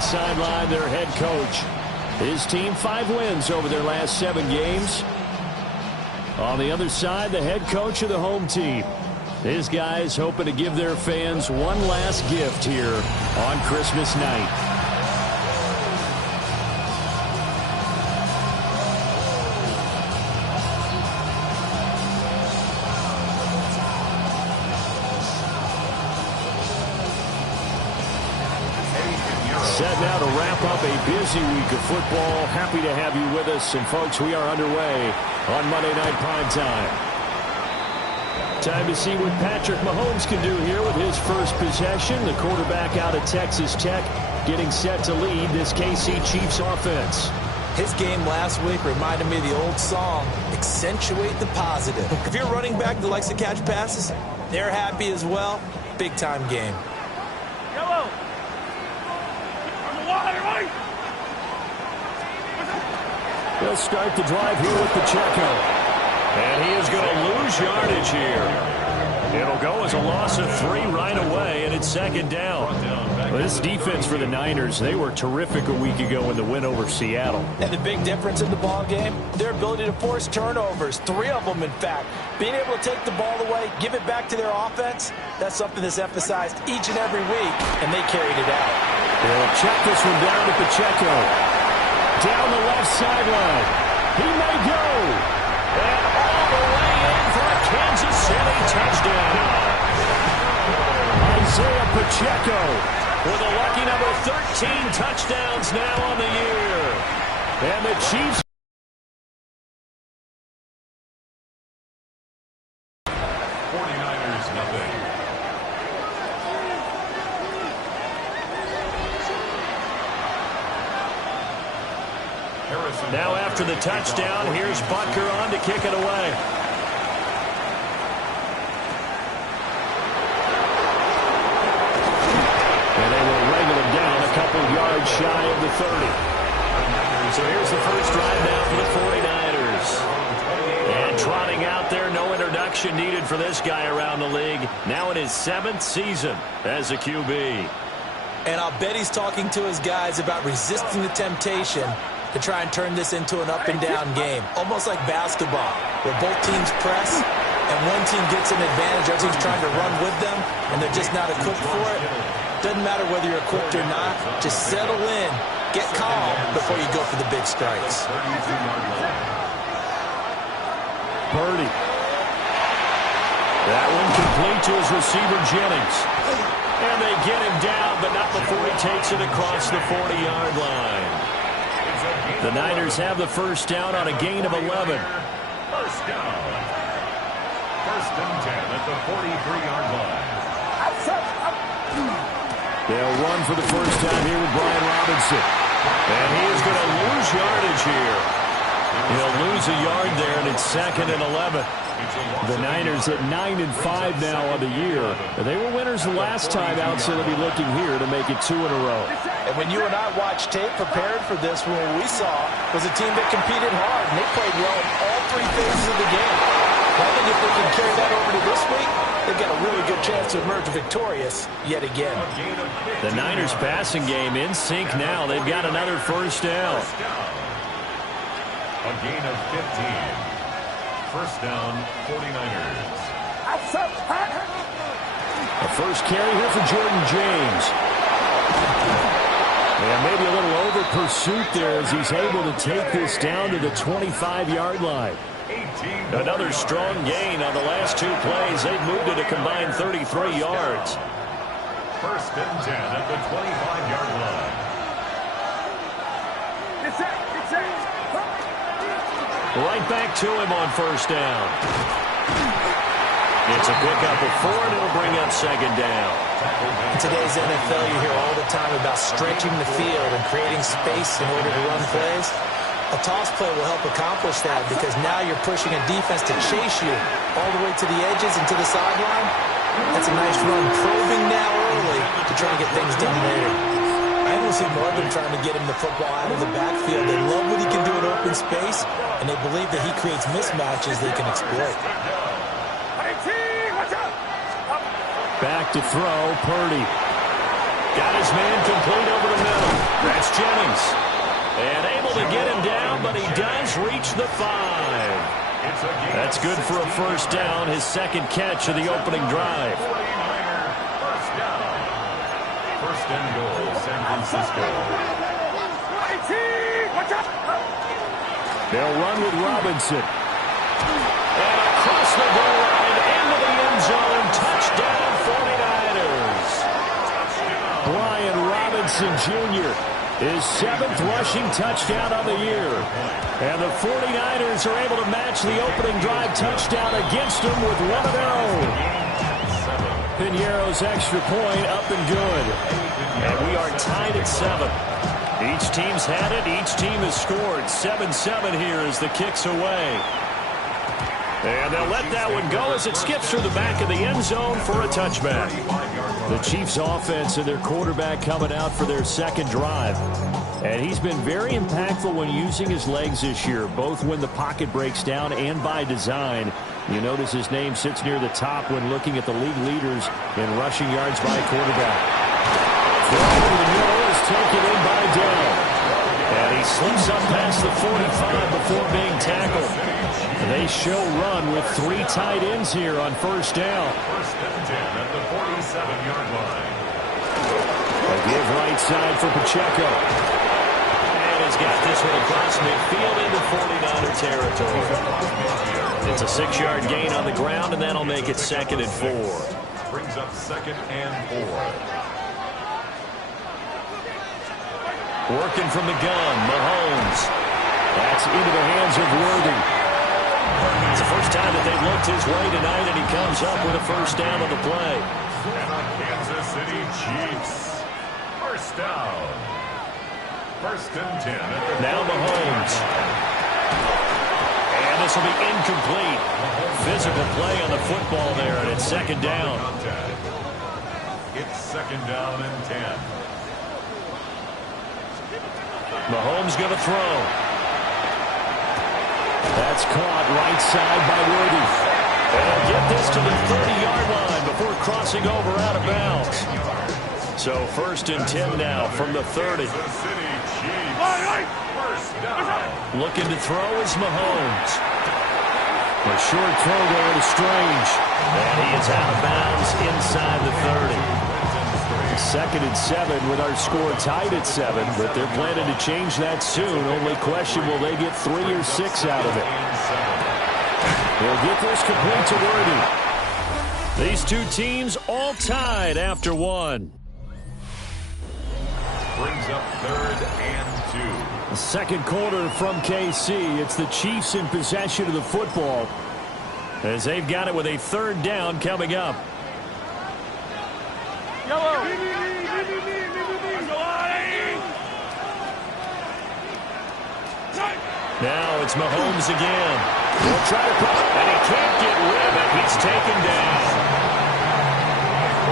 sideline, their head coach. His team 5 wins over their last 7 games. On the other side, the head coach of the home team. His guys hoping to give their fans one last gift here on Christmas night. Set now to wrap up a busy week of football. Happy to have you with us. And, folks, we are underway on Monday Night Primetime. Time to see what Patrick Mahomes can do here with his first possession. The quarterback out of Texas Tech getting set to lead this KC Chiefs offense. His game last week reminded me of the old song, accentuate the positive. If you're running back that likes to catch passes, they're happy as well. Big-time game. He'll start the drive here with Pacheco. And he is going to lose yardage here. It'll go as a loss of 3 right away, and it's second down. Well, this defense for the Niners, they were terrific a week ago in the win over Seattle. And the big difference in the ball game, their ability to force turnovers, 3 of them, in fact. Being able to take the ball away, give it back to their offense, that's something that's emphasized each and every week, and they carried it out. They'll check this one down to Pacheco. Down the left sideline. He may go. And all the way in for a Kansas City touchdown. Isaiah Pacheco with a lucky number 13 touchdowns now on the year. And the Chiefs. 49ers nothing. Now after the touchdown, here's Butker on to kick it away. And they will wrangle him down a couple yards shy of the 30. So here's the first drive now for the 49ers. And trotting out there, no introduction needed for this guy around the league. Now in his 7th season as a QB. And I'll bet he's talking to his guys about resisting the temptation to try and turn this into an up-and-down game. Almost like basketball, where both teams press, and one team gets an advantage, other team's trying to run with them, and they're just not equipped for it. Doesn't matter whether you're equipped or not. Just settle in, get calm before you go for the big strikes. Purdy. That one complete to his receiver, Jennings. And they get him down, but not before he takes it across the 40-yard line. The Niners have the first down on a gain of 11. First down. First and 10 at the 43-yard line. They'll run for the first time here with Brian Robinson. And he is going to lose yardage here. He'll lose a yard there, and it's second and 11. The Niners at 9-5 now on the year. They were winners the last time out, so they'll be looking here to make it 2 in a row. And when you and I watched tape prepared for this one, what we saw was a team that competed hard, and they played well in all 3 phases of the game. I think if they can carry that over to this week, they've got a really good chance to emerge victorious yet again. The Niners passing game in sync now. They've got another first down. A gain of 15. First down, 49ers. A first carry here for Jordan James. And maybe a little over pursuit there as he's able to take this down to the 25-yard line. Another strong gain on the last 2 plays. They've moved it a combined 33 yards. First and 10 at the 25-yard line. Right back to him on first down. It's a pickup of 4, and it'll bring up second down. In today's NFL, you hear all the time about stretching the field and creating space in order to run plays. A toss play will help accomplish that because now you're pushing a defense to chase you all the way to the edges and to the sideline. That's a nice run, probing now early to try and get things done later. I will see more of them trying to get him the football out of the backfield. They love what he can do in open space, and they believe that he creates mismatches they can exploit. Back to throw, Purdy. Got his man complete over the middle. That's Jennings. And able to get him down, but he does reach the 5. That's good for a first down, his second catch of the opening drive. 49er first down. First and goal, San Francisco. They'll run with Robinson. And across the goal line, into the end zone, touchdown 49ers. Brian Robinson Jr., his 7th rushing touchdown on the year. And the 49ers are able to match the opening drive touchdown against them with one of their own. Pinheiro's extra point up and good. And we are tied at 7. Each team's had it. Each team has scored. 7-7 here as the kick's away. And they'll let that one go as it skips through the back of the end zone for a touchback. The Chiefs' offense and their quarterback coming out for their second drive. And he's been very impactful when using his legs this year, both when the pocket breaks down and by design. You notice his name sits near the top when looking at the league leaders in rushing yards by a quarterback. Throw over the middle is taken in by Dell. And he slips up past the 45 before being tackled. They show run with 3 tight ends here on first down. First and 10 at the 47-yard line. A give right side for Pacheco. And he's got this one across midfield into 49er territory. It's a 6-yard gain on the ground, and that'll make it 2nd and 4. Brings up 2nd and 4. Working from the gun, Mahomes. That's into the hands of Worthy. It's the first time that they've looked his way tonight, and he comes up with a first down on the play. And the Kansas City Chiefs. First down. First and 10 at the now Mahomes. And this will be incomplete. Physical play on the football there, and it's 2nd down. It's 2nd down and 10. Mahomes going to throw. That's caught right side by Worthy. And they'll get this to the 30-yard line before crossing over out of bounds. So 1st and 10 now from the 30. Looking to throw is Mahomes. A short throw there to Strange. And he is out of bounds inside the 30. 2nd and 7 with our score tied at 7, but they're planning to change that soon. Only question, will they get 3 or 6 out of it? They'll get this complete to Worthy. These two teams all tied after 1. Brings up 3rd and 2. The second quarter from KC. It's the Chiefs in possession of the football as they've got it with a 3rd down coming up. Now it's Mahomes again. He'll try to put, and he can't get rid of it. He's taken down.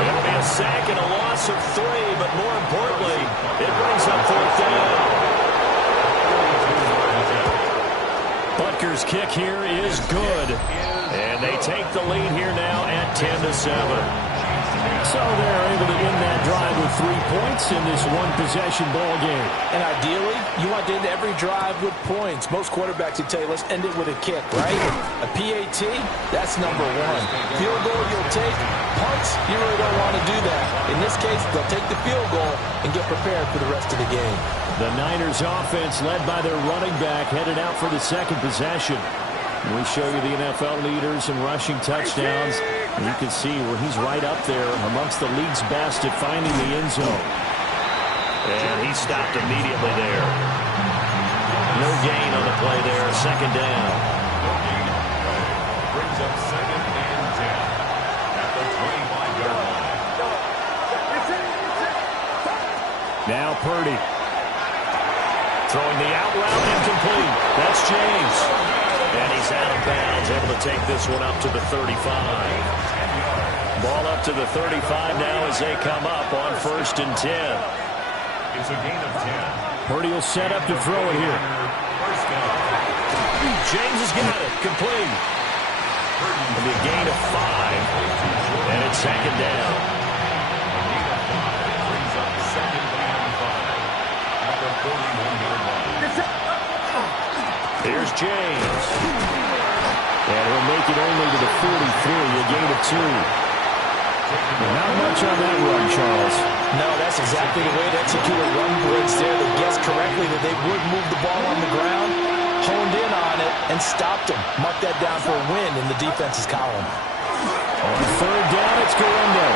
It'll be a sack and a loss of 3, but more importantly, it brings up 4th down. Butker's kick here is good, and they take the lead here now at 10-7. So they're able to end that drive with 3 points in this one-possession ball game. And ideally, you want to end every drive with points. Most quarterbacks would tell you, let's end it with a kick, right? A PAT, that's number 1. Field goal you'll take. Punts, you really don't want to do that. In this case, they'll take the field goal and get prepared for the rest of the game. The Niners offense led by their running back headed out for the second possession. We show you the NFL leaders in rushing touchdowns. And you can see where he's right up there amongst the league's best at finding the end zone. And he stopped immediately there. No gain on the play there. 2nd down. Brings up 2nd and 10 at the 25-yard line. Now Purdy. Throwing the out route incomplete. That's James. And he's out of bounds, able to take this one up to the 35. Ball up to the 35 now as they come up on 1st and 10. It's a gain of 10. Purdy will set up to throw it here. First down. James has got it. Complete. It'll be a gain of 5. And it's 2nd down. Brings up Here's James. And he'll make it only to the 43, a gain of 2. Not much on that run, Charles. No, that's exactly the way to execute a run blitz there. They guessed correctly that they would move the ball on the ground, honed in on it, and stopped him. Mark that down for a win in the defense's column. On third down, it's Galindo.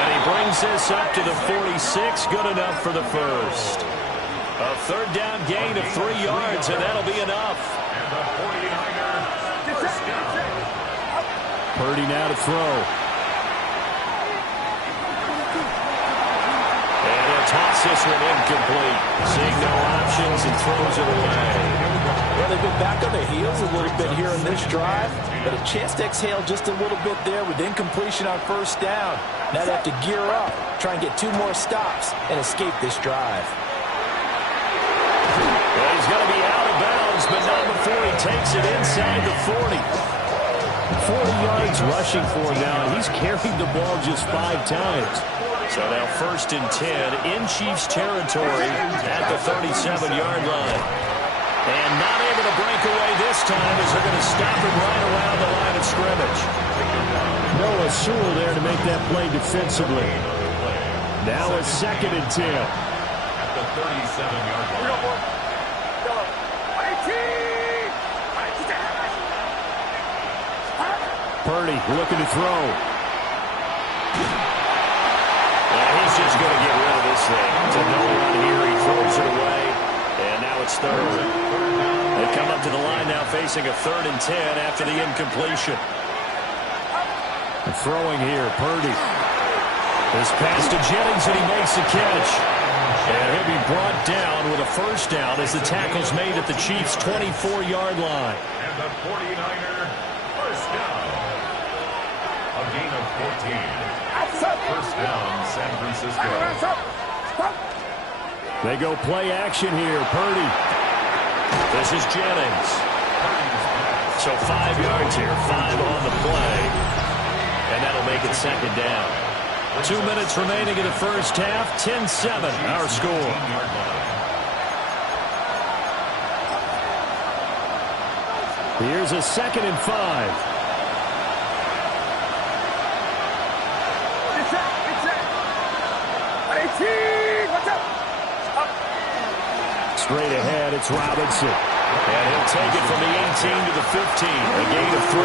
And he brings this up to the 46. Good enough for the first. A third down gain of 3 yards, and that'll be enough. And the 49er first down. Purdy now to throw. And he'll toss this one incomplete. Seeing no options and throws it away. Well, they've been back on their heels a little bit here in this drive, but a chance to exhale just a little bit there with incompletion on first down. Now they have to gear up, try and get 2 more stops, and escape this drive. Well, he's going to be out of bounds, but not before he takes it inside the 40. 40 yards rushing for him now, and he's carried the ball just 5 times. So now 1st and 10 in Chiefs territory at the 37-yard line. And not able to break away this time as they're going to stop him right around the line of scrimmage. Noah Sewell there to make that play defensively. Now a 2nd and 10. At the 37-yard line. Purdy looking to throw. And he's just going to get rid of this thing. To no one here, he throws it away. And now it's 3rd. They come up to the line now facing a 3rd and 10 after the incompletion. And throwing here, Purdy. This pass to Jennings, and he makes the catch. And he'll be brought down with a first down as the tackle's made at the Chiefs' 24-yard line. And the 49er first down. A gain of 14. First down, San Francisco. They go play action here. Purdy. This is Jennings. So 5 yards here, 5 on the play. And that'll make it 2nd down. 2 minutes remaining in the first half. 10-7, our score. Here's a 2nd and 5. Straight ahead, it's Robinson. And he'll take it from the 18 to the 15, a gain of 3.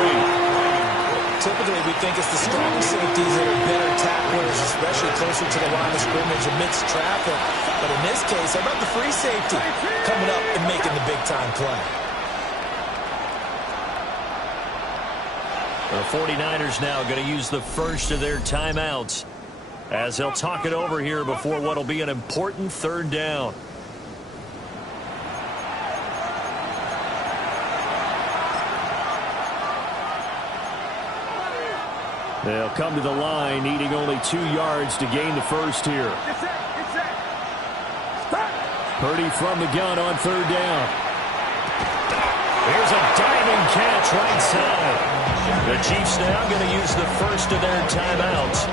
Typically, we think it's the strong safeties that are better tacklers, especially closer to the line of scrimmage amidst traffic. But in this case, how about the free safety coming up and making the big-time play? The 49ers now going to use the first of their timeouts as they'll talk it over here before what will be an important 3rd down. They'll come to the line, needing only 2 yards to gain the first here. Purdy from the gun on 3rd down. Here's a diving catch right side. The Chiefs now going to use the first of their timeouts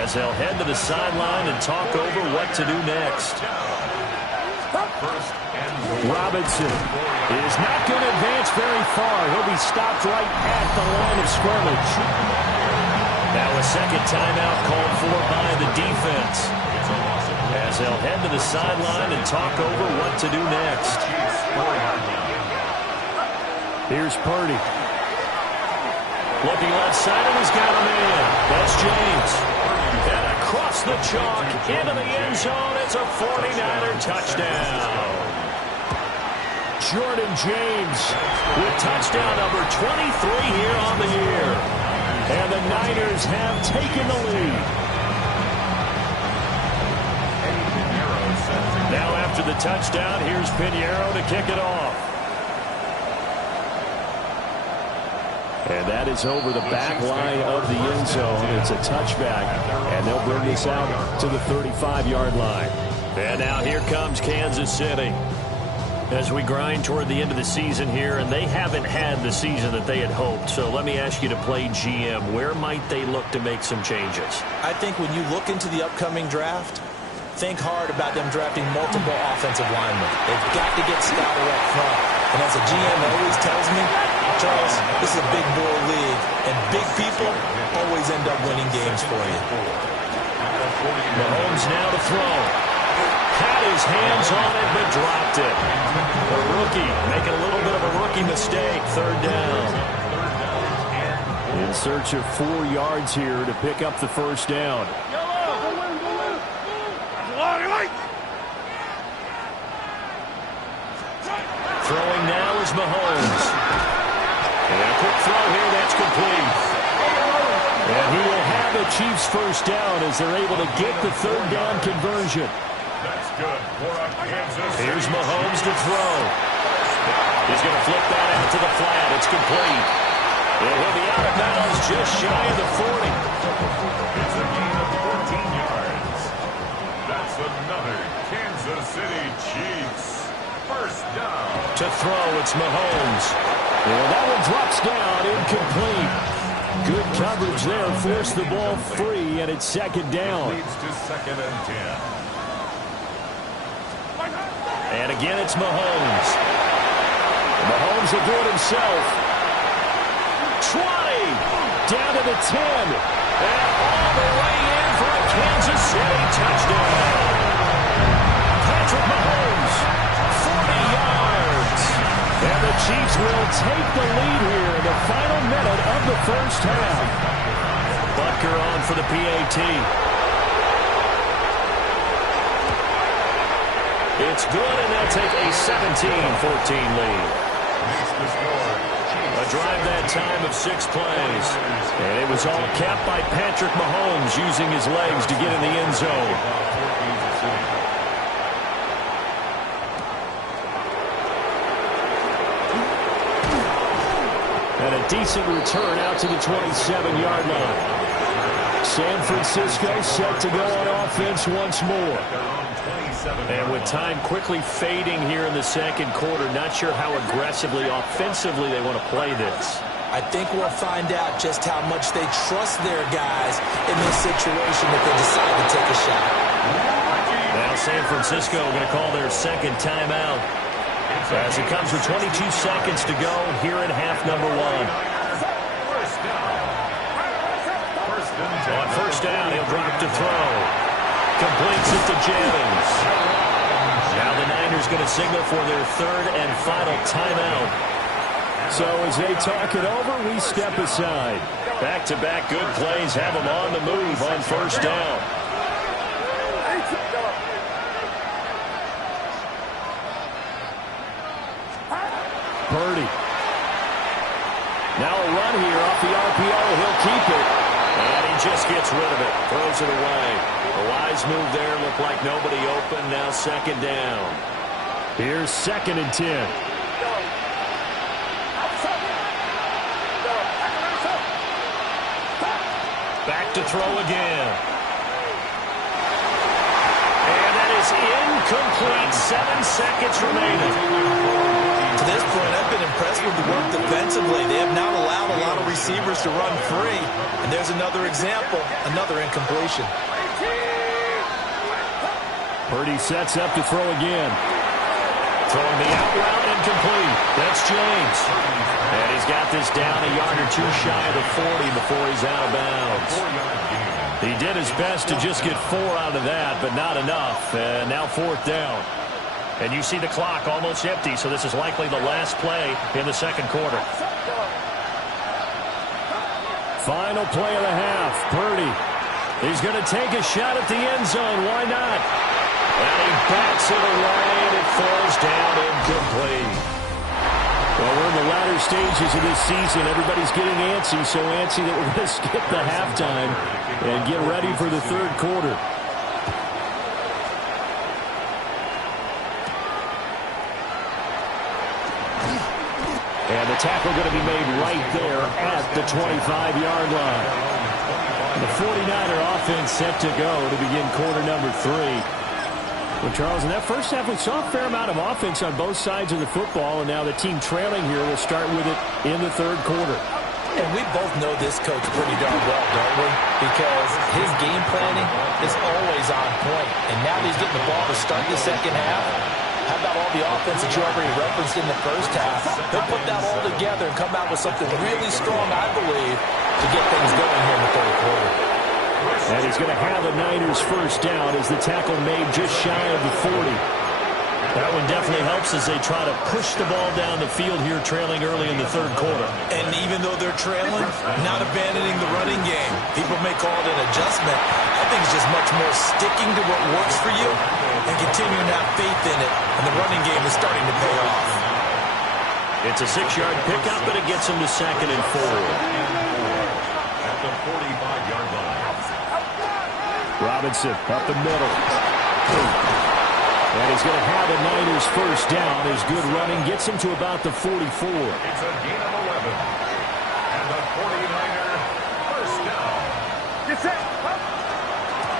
as they'll head to the sideline and talk over what to do next. Robinson is not going to advance very far. He'll be stopped right at the line of scrimmage. Now a 2nd timeout called for by the defense as they'll head to the sideline and talk over what to do next. Here's Purdy. Looking left side, and he's got a man. That's James. And across the chalk into the end zone. It's a 49er touchdown. Jordan James with touchdown number 23 here on the year. And the Niners have taken the lead. Now after the touchdown, here's Pinheiro to kick it off. And that is over the back line of the end zone. It's a touchback, and they'll bring this out to the 35-yard line. And now here comes Kansas City as we grind toward the end of the season here, and they haven't had the season that they had hoped. So let me ask you to play GM. Where might they look to make some changes? I think when you look into the upcoming draft, think hard about them drafting multiple offensive linemen. They've got to get Scouter up front. And as a GM always tells me, Charles, this is a big boy league, and big people always end up winning games for you. Mahomes now to throw. Had his hands on it, but dropped it. A rookie making a little bit of a rookie mistake. Third down. In search of 4 yards here to pick up the first down. Throwing now is Mahomes. And a quick throw here, that's complete. And he will have the Chiefs first down as they're able to get the third down conversion. That's good for a Kansas City. Here's Mahomes to throw. He's going to flip that out to the flat. It's complete. And he'll be out of bounds just shy of the 40. It's a gain of 14 yards. That's another Kansas City Chiefs first down. To throw, it's Mahomes. And that one drops down, incomplete. Good coverage there, forced the ball free, and it's second down. Leads to 2nd and 10. And again, it's Mahomes. Mahomes will do it himself. 20, down to the 10, and all the way in for a Kansas City touchdown. Patrick Mahomes, 40 yards. And the Chiefs will take the lead here in the final minute of the first half. Butker on for the PAT. It's good, and they'll take a 17-14 lead. A drive that time of 6 plays. And it was all capped by Patrick Mahomes using his legs to get in the end zone. And a decent return out to the 27-yard line. San Francisco set to go on offense once more. And with time quickly fading here in the second quarter, not sure how aggressively, offensively they want to play this. I think we'll find out just how much they trust their guys in this situation if they decide to take a shot. Now San Francisco going to call their second timeout as it comes with 22 seconds to go here in half number 1. On first down, he'll drop to throw. Completes it to Jennings. Now the Niners going to signal for their third and final timeout. So as they talk it over, we step aside. Back-to-back good plays have them on the move on first down. Purdy. Now a run here off the RPO. He'll keep it. And he just gets rid of it. Throws it away. A wise move there. Looked like nobody open. Now second down. Here's 2nd and 10. Back to throw again. And that is incomplete. 7 seconds remaining. To this point, I've been impressed with the work defensively. They have not allowed a lot of receivers to run free. And there's another example, another incompletion. Purdy sets up to throw again. Throwing the out route, incomplete. That's James. And he's got this down a yard or two shy of the 40 before he's out of bounds. He did his best to just get 4 out of that, but not enough. And now 4th down. And you see the clock almost empty, so this is likely the last play in the second quarter. Final play of the half. Purdy. He's going to take a shot at the end zone. Why not? And he bats it away, and it falls down incomplete. Well, we're in the latter stages of this season. Everybody's getting antsy, so antsy that we're going to skip the halftime and get ready for the third quarter. And the tackle going to be made right there at the 25-yard line. The 49er offense set to go to begin quarter number 3. Well, Charles, in that first half, we saw a fair amount of offense on both sides of the football, and now the team trailing here will start with it in the third quarter. And we both know this coach pretty darn well, don't we? Because his game planning is always on point. And now that he's getting the ball to start the second half, how about all the offense that you already referenced in the first half? He'll put that all together and come out with something really strong, I believe, to get things going here in the third quarter. And he's going to have a Niners first down as the tackle made just shy of the 40. That one definitely helps as they try to push the ball down the field here, trailing early in the third quarter. And even though they're trailing, not abandoning the running game. People may call it an adjustment. I think it's just much more sticking to what works for you and continuing to have faith in it. And the running game is starting to pay off. It's a 6-yard pickup, but it gets him to 2nd and 4. At the 45-yard line. Robinson up the middle. And he's going to have a Niners first down. His good running gets him to about the 44. It's a gain of 11. And the 49er first down.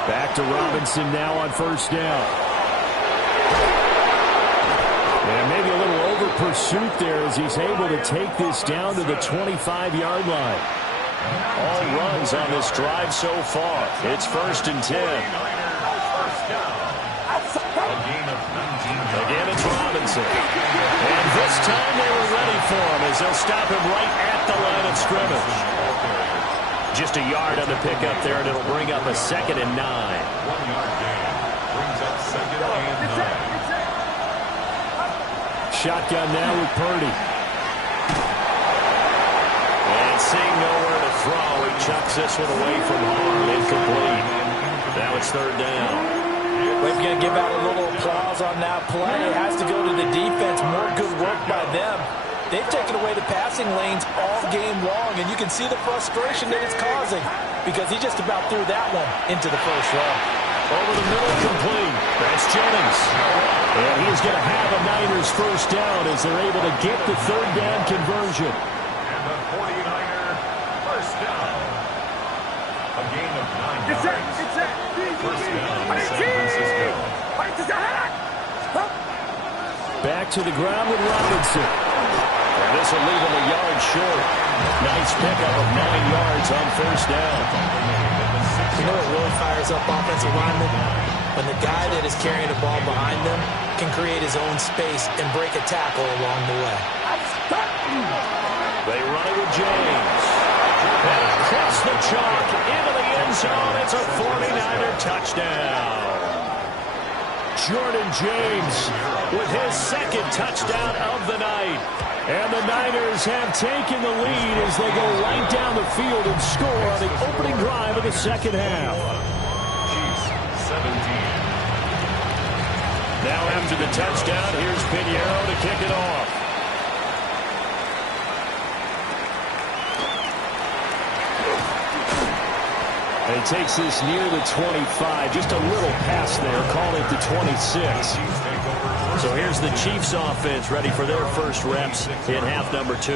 Back to Robinson now on first down. And maybe a little over pursuit there as he's able to take this down to the 25-yard line. All runs on this drive so far. It's 1st and 10. Again, it's Robinson. And this time they were ready for him as they'll stop him right at the line of scrimmage. Just a yard on the pickup there, and it'll bring up a 2nd and 9. 1-yard gain. Brings up 2nd and 9. Shotgun now with Purdy. And seeing nowhere to throw, he chucks this one away from home. Incomplete. Now it's 3rd down. We're going to give out a little applause on that play. It has to go to the defense. More good work by them. They've taken away the passing lanes all game long, and you can see the frustration that it's causing because he just about threw that one into the first row. Over the middle, complete. That's Jennings. And he's going to have a Niners first down as they're able to get the 3rd down conversion. And the 49er first down. A gain of 9 yards. First down, San Francisco. Back to the ground with Robinson. And this will leave him a yard short. Nice pickup of 9 yards on first down. You know what really fires up offensive linemen? When the guy that is carrying the ball behind them can create his own space and break a tackle along the way. They run it with James. And across the chalk into the end zone. It's a 49er touchdown. Jordan James with his 2nd touchdown of the night. And the Niners have taken the lead as they go right down the field and score on the opening drive of the second half. Chiefs 17. Now after the touchdown, here's Pinheiro to kick it off. And he takes this near the 25. Just a little pass there. Call it the 26. So here's the Chiefs offense ready for their first reps in half number 2.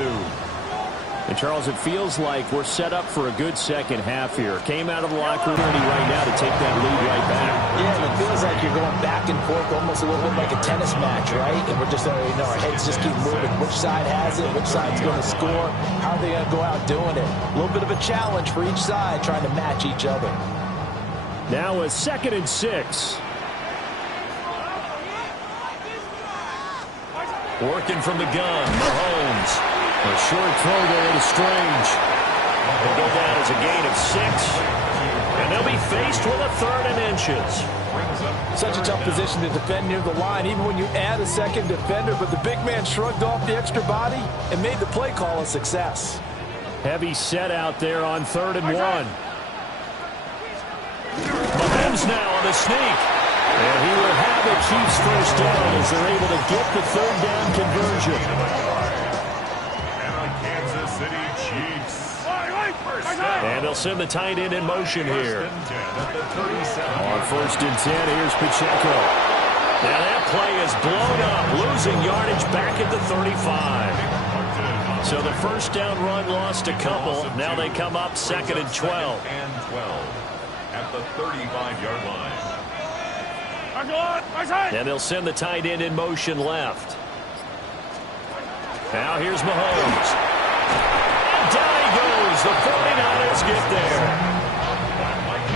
And, Charles, it feels like we're set up for a good second half here. Came out of the locker room right now to take that lead right back. Yeah, it feels like you're going back and forth almost a little bit like a tennis match, right? And we're just, our heads just keep moving. Which side has it? Which side's going to score? How are they going to go out doing it? A little bit of a challenge for each side trying to match each other. Now a 2nd and 6. Working from the gun, Mahomes. A short throw there to Strange. They'll go down as a gain of 6. And they'll be faced with a 3rd and inches. Such a tough position to defend near the line, even when you add a 2nd defender. But the big man shrugged off the extra body and made the play call a success. Heavy set out there on 3rd and 1. Mahomes now on the sneak. And he will have the Chiefs first down as they're able to get the 3rd down conversion. And the Kansas City Chiefs. And they'll send the tight end in motion here. On 1st and 10, here's Pacheco. Now that play is blown up, losing yardage back at the 35. So the first down run lost a couple. Now they come up 2nd and 12. And 12 at the 35-yard line. And they'll send the tight end in motion left. Now here's Mahomes. And down he the 49ers get there.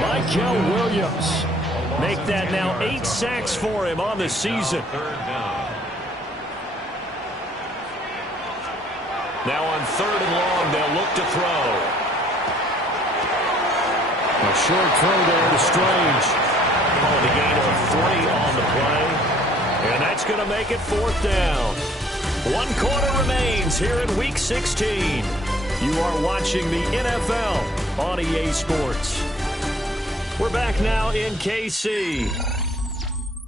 Michael Williams. Make that now 8 sacks for him on the season. Now on 3rd and long, they'll look to throw. A short throw there to Strange. Oh, the gain of 3 on the play. And that's going to make it 4th down. 1 quarter remains here in Week 16. You are watching the NFL on EA Sports. We're back now in KC.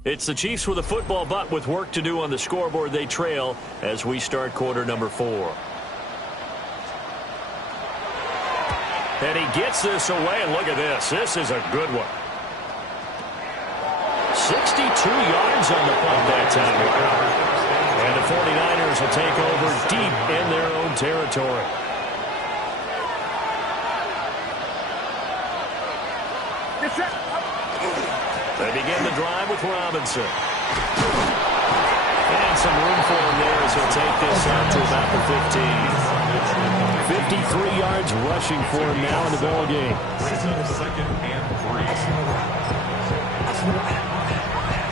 It's the Chiefs with a football, but with work to do on the scoreboard. They trail as we start quarter number 4. And he gets this away, and look at this. This is a good one. 62 yards on the punt that time. And the 49ers will take over deep in their own territory. They begin the drive with Robinson. And some room for him there as he'll take this out to about the 15. 53 yards rushing for him now in the ball game.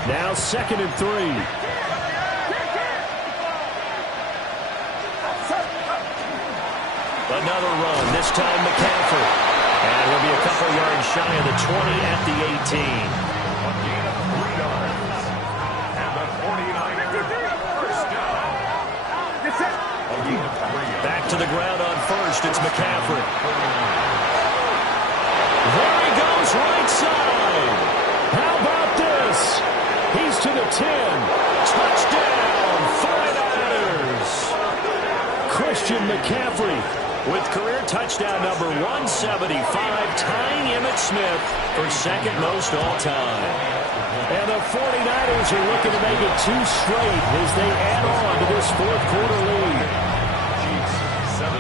Now 2nd and 3. Another run, this time McCaffrey. And he'll be a couple yards shy of the 20 at the 18. A gain of 3 yards. And the 49ers first down. A gain of 3. Back to the ground on 1st, it's McCaffrey. There he goes, right side. How about this? He's to the 10. Touchdown, 49ers. Christian McCaffrey with career touchdown number 175, tying Emmitt Smith for 2nd most all-time. And the 49ers are looking to make it 2 straight as they add on to this 4th quarter lead. Chiefs 17.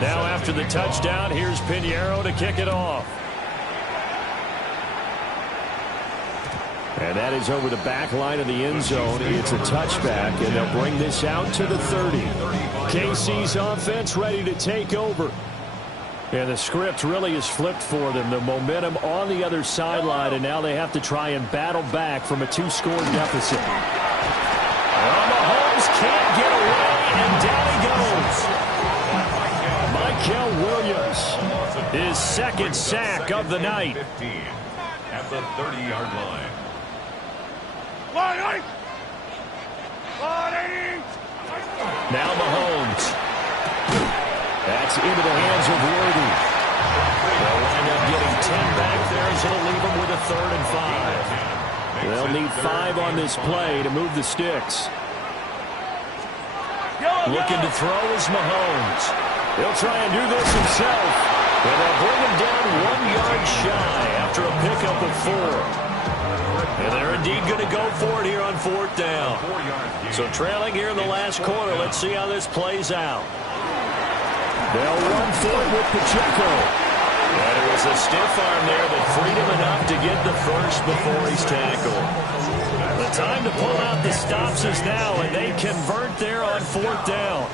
Now after the touchdown, here's Pinheiro to kick it off. And that is over the back line of the end zone. It's a touchback, and they'll bring this out to the 30. KC's offense ready to take over. And the script really is flipped for them. The momentum on the other sideline, and now they have to try and battle back from a 2-score deficit. Well, Mahomes can't get away, and down he goes. Michael Williams. His 2nd sack of the night. 15 at the 30-yard line. Now Mahomes. That's into the hands of Worthy. They'll wind up getting 10 back there, so it'll leave them with a 3rd and 5. They'll need 5 on this play to move the sticks. Looking to throw is Mahomes. He'll try and do this himself. And they'll bring him down 1 yard shy after a pickup of 4. And they're indeed going to go for it here on 4th down. So trailing here in the last quarter. Let's see how this plays out. They'll run for it with Pacheco. And it was a stiff arm there that freed him enough to get the first before he's tackled. The time to pull out the stops is now, and they convert there on 4th down.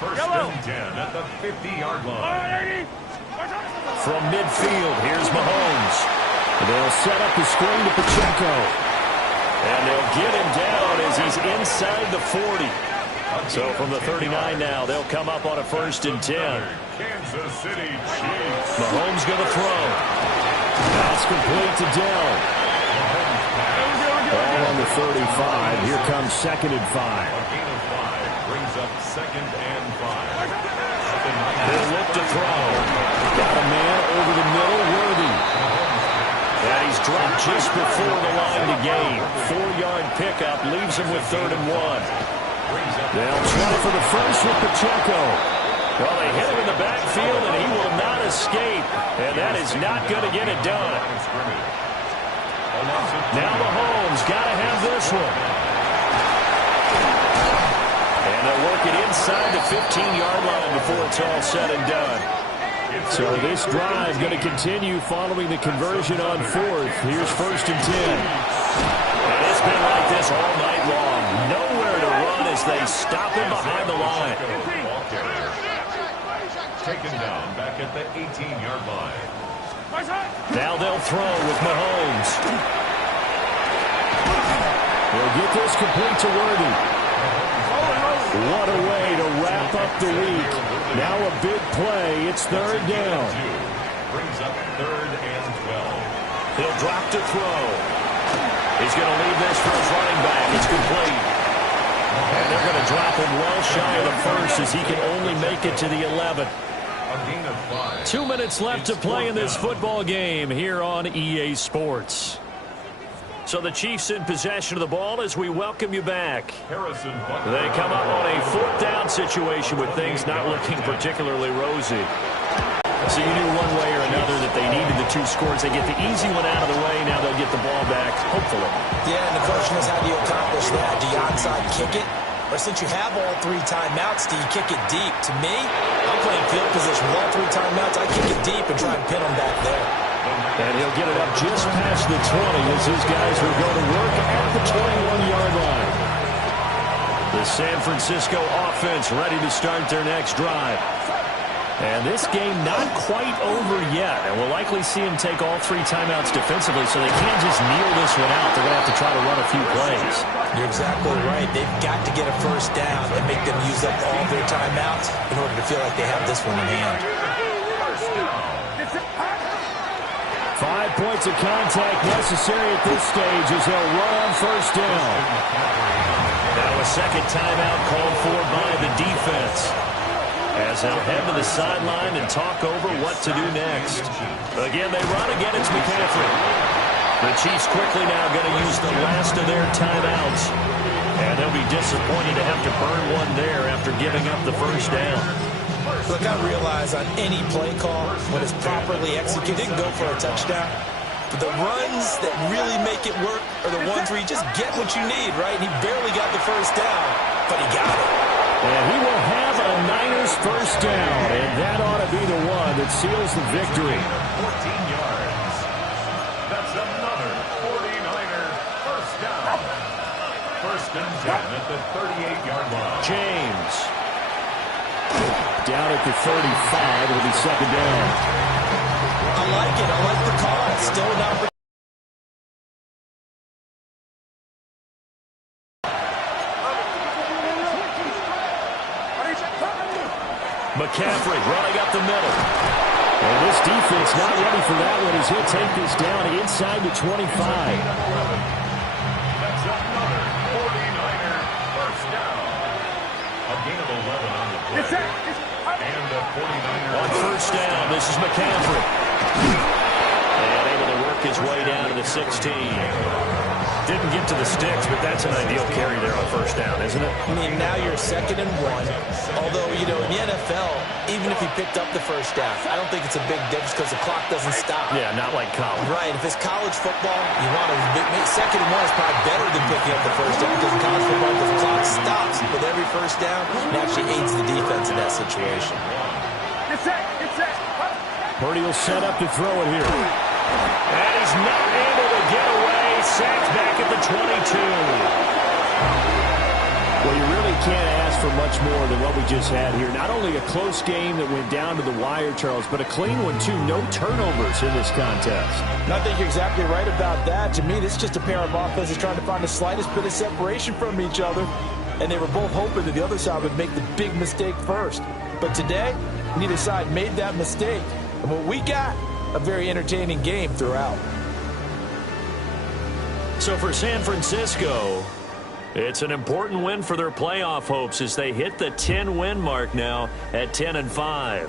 1st and 10 at the 50-yard line. From midfield, here's Mahomes. They'll set up the screen to Pacheco. And they'll get him down as he's inside the 40. So from the 39 now, they'll come up on a 1st and 10. Kansas City Chiefs. Mahomes going to throw. That's complete to Dell. Ball on the 35. Here comes 2nd and 5. A gain of 5 brings up 2nd and 5. They'll look to throw. Got a man over the middle, Worthy. And he's dropped just before the line to gain. 4-yard pickup leaves him with 3rd and 1. They'll try for the first with Pacheco. Well, they hit him in the backfield, and he will not escape. And that is not going to get it done. Now Mahomes got to have this one. And they'll work it inside the 15-yard line before it's all said and done. So this drive going to continue following the conversion on 4th. Here's 1st and 10. And it's been like this all night long. Nowhere to run as they stop him behind the line. carrier. Taken down back at the 18-yard line. Now they'll throw with Mahomes. He'll get this complete to Worthy. What a way to wrap up the week. Now a big play. It's third down. Brings up 3rd and 12. He'll drop to throw. He's going to leave this for his running back. It's complete. And they're going to drop him well shy of the first as he can only make it to the 11. A gain of 5. 2 minutes left to play in this football game here on EA Sports. So the Chiefs in possession of the ball as we welcome you back. They come up on a 4th down situation with things not looking particularly rosy. So you knew one way or another that they needed the 2 scores. They get the easy one out of the way. Now they'll get the ball back, hopefully. Yeah, and the question is, how do you accomplish that? Do you onside kick it? Or since you have all 3 timeouts, do you kick it deep? To me, I'm playing field position. With all 3 timeouts, I kick it deep and try and pin them back there. And he'll get it up just past the 20 as his guys will go to work at the 21-yard line. The San Francisco offense ready to start their next drive. And this game not quite over yet. And we'll likely see him take all 3 timeouts defensively, so they can't just kneel this one out. They're going to have to try to run a few plays. You're exactly right. They've got to get a first down and make them use up all their timeouts in order to feel like they have this one in hand. 5 points of contact necessary at this stage as they'll run on first down. Now a second timeout called for by the defense, as they'll head to the sideline and talk over what to do next. Again, they run again. It's McCaffrey. The Chiefs quickly now going to use the last of their timeouts. And they'll be disappointed to have to burn one there after giving up the first down. Look, I realize on any play call, when it's properly executed, it can go for a touchdown. But the runs that really make it work are the ones where you just get what you need, right? And he barely got the first down, but he got it. And he will have a Niners first down, and that ought to be the one that seals the victory. 14 yards. That's another 49er first down. First and 10 at the 38-yard line. James. Down at the 35, it'll be second down. I like it. I like the call. Still an opportunity. McCaffrey running up the middle. And this defense not ready for that one as he'll take this down inside the 25. That's another 49er first down. A gain of 11 on the play. And a 49er. On first down, this is McCaffrey. And able to work his way down to the 16. Didn't get to the sticks, but that's an ideal carry there on first down, isn't it? I mean, now you're 2nd and 1. Although, you know, in the NFL, even if he picked up the first down, I don't think it's a big difference because the clock doesn't stop. Yeah, not like college. Right. If it's college football, you want to make 2nd and 1 is probably better than picking up the first down because in college football, the clock stops with every first down and actually aids the defense in that situation. Purdy will set up to throw it here. And he's not able to get away. Sacked back at the 22. Well, you really can't ask for much more than what we just had here. Not only a close game that went down to the wire, Charles, but a clean one, too. No turnovers in this contest. And I think you're exactly right about that. To me, this is just a pair of offenses trying to find the slightest bit of separation from each other. And they were both hoping that the other side would make the big mistake first. But today, neither side made that mistake. And what we got, a very entertaining game throughout. So for San Francisco, it's an important win for their playoff hopes as they hit the 10-win mark now at 10-5.